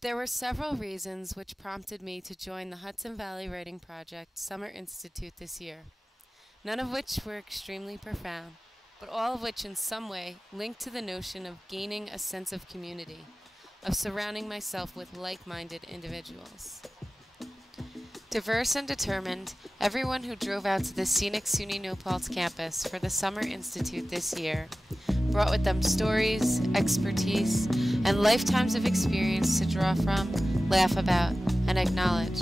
There were several reasons which prompted me to join the Hudson Valley Writing Project Summer Institute this year, none of which were extremely profound, but all of which in some way linked to the notion of gaining a sense of community, of surrounding myself with like-minded individuals. Diverse and determined, everyone who drove out to the scenic SUNY New Paltz campus for the Summer Institute this year brought with them stories, expertise, and lifetimes of experience to draw from, laugh about, and acknowledge.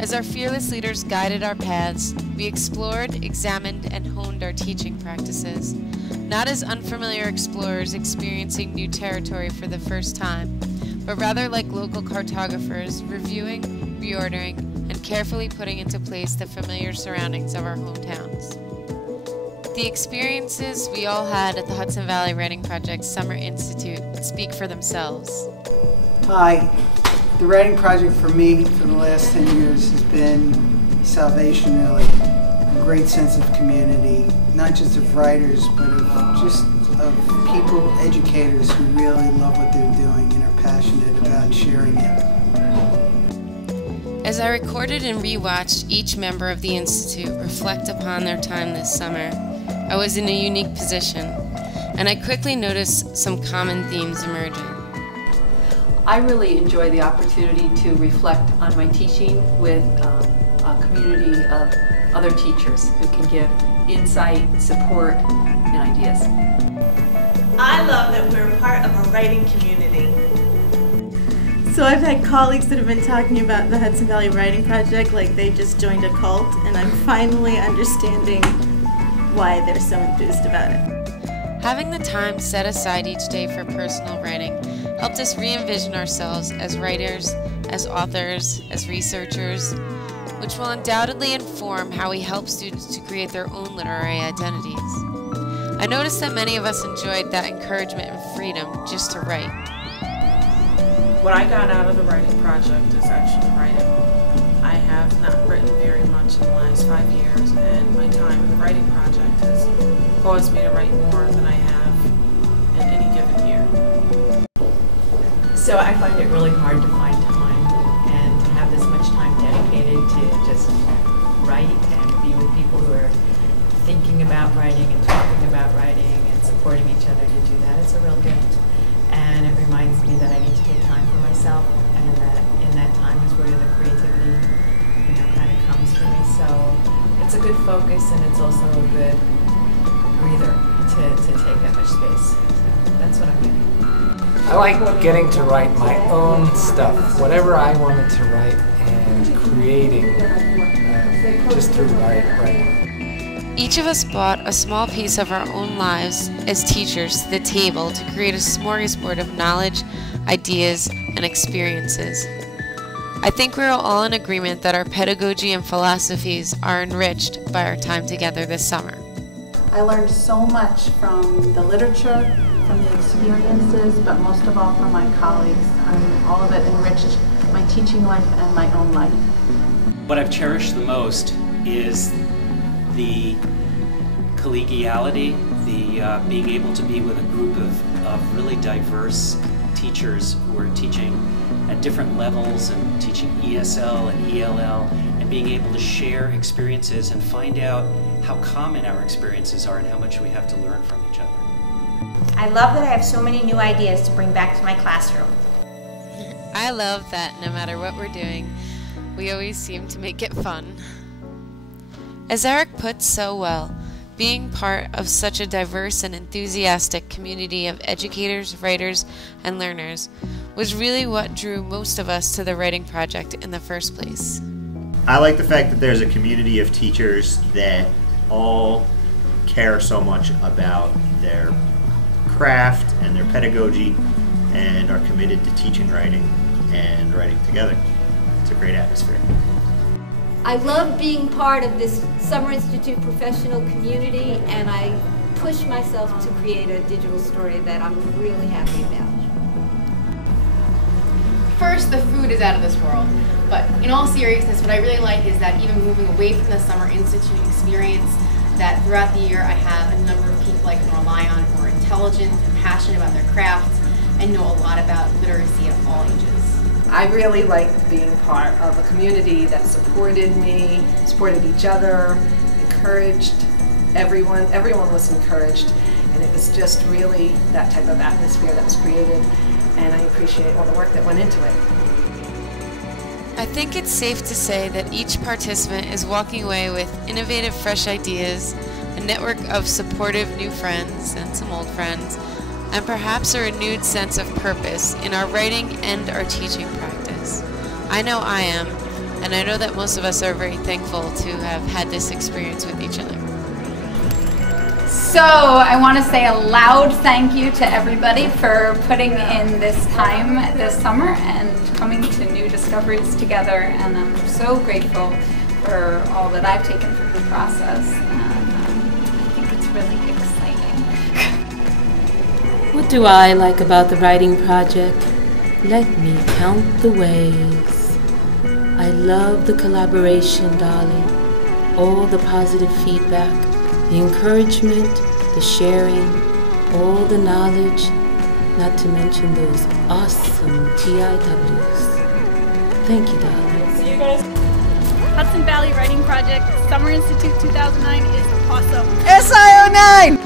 As our fearless leaders guided our paths, we explored, examined, and honed our teaching practices, not as unfamiliar explorers experiencing new territory for the first time, but rather like local cartographers reviewing, reordering, and carefully putting into place the familiar surroundings of our hometowns. The experiences we all had at the Hudson Valley Writing Project Summer Institute speak for themselves. Hi. The Writing Project for me for the last 10 years has been salvation, really. A great sense of community, not just of writers, but of people, educators who really love what they're doing and are passionate about sharing it. As I recorded and rewatched each member of the Institute reflect upon their time this summer, I was in a unique position, and I quickly noticed some common themes emerging. I really enjoy the opportunity to reflect on my teaching with a community of other teachers who can give insight, support, and ideas. I love that we're part of a writing community. So I've had colleagues that have been talking about the Hudson Valley Writing Project like they just joined a cult, and I'm finally understanding why they're so enthused about it. Having the time set aside each day for personal writing helped us re-envision ourselves as writers, as authors, as researchers, which will undoubtedly inform how we help students to create their own literary identities. I noticed that many of us enjoyed that encouragement and freedom just to write. What I got out of the writing project is actually writing. I have not written very much in the last 5 years, and my time in the writing project has caused me to write more than I have in any given year. So I find it really hard to find time and to have this much time dedicated to just write and be with people who are thinking about writing and talking about writing and supporting each other to do that. It's a real gift. And it reminds me that I need to take time for myself, and that in that time is where the creativity, kind of comes for me. So it's a good focus, and it's also a good breather to take that much space. So that's what I'm getting. I like getting to write my own stuff, whatever I wanted to write, and creating just through writing. Each of us brought a small piece of our own lives as teachers to the table to create a smorgasbord of knowledge, ideas, and experiences. I think we're all in agreement that our pedagogy and philosophies are enriched by our time together this summer. I learned so much from the literature, from the experiences, but most of all from my colleagues. All of it enriched my teaching life and my own life. What I've cherished the most is the collegiality, the being able to be with a group of really diverse teachers who are teaching at different levels and teaching ESL and ELL, and being able to share experiences and find out how common our experiences are and how much we have to learn from each other. I love that I have so many new ideas to bring back to my classroom. I love that no matter what we're doing, we always seem to make it fun. As Eric puts so well, being part of such a diverse and enthusiastic community of educators, writers, and learners was really what drew most of us to the writing project in the first place. I like the fact that there's a community of teachers that all care so much about their craft and their pedagogy and are committed to teaching writing and writing together. It's a great atmosphere. I love being part of this Summer Institute professional community, and I push myself to create a digital story that I'm really happy about. First, the food is out of this world, but in all seriousness, what I really like is that even moving away from the Summer Institute experience, that throughout the year I have a number of people I can rely on who are intelligent and passionate about their craft and know a lot about literacy at all ages. I really liked being part of a community that supported me, supported each other, encouraged everyone. Everyone was encouraged, and it was just really that type of atmosphere that was created, and I appreciate all the work that went into it. I think it's safe to say that each participant is walking away with innovative, fresh ideas, a network of supportive new friends and some old friends, and perhaps a renewed sense of purpose in our writing and our teaching practice. I know I am, and I know that most of us are very thankful to have had this experience with each other. So I want to say a loud thank you to everybody for putting in this time this summer and coming to new discoveries together, and I'm so grateful for all that I've taken from the process, and I think it's really exciting. What do I like about the writing project? Let me count the ways. I love the collaboration, darling, all the positive feedback, the encouragement, the sharing, all the knowledge, not to mention those awesome TIWs. Thank you, darling. See you guys. Hudson Valley Writing Project Summer Institute 2009 is awesome. SIO9!